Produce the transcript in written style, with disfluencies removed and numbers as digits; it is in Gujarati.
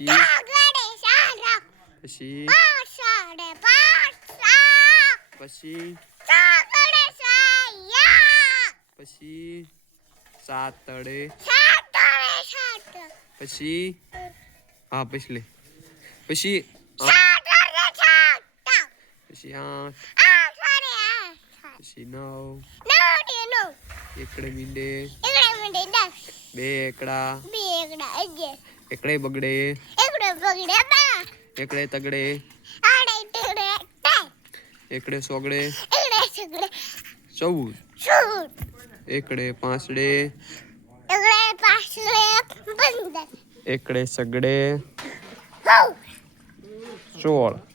પછી પછી પછી પછી સાતડે પછી હા પછી પછી પછી 8 પછી 9 એકડે મીંડે 2 એકડા એકડે બગડે એકડે તગડે એકડે સોગડે 14 એકડે પાંચડે એકડે સગડે 16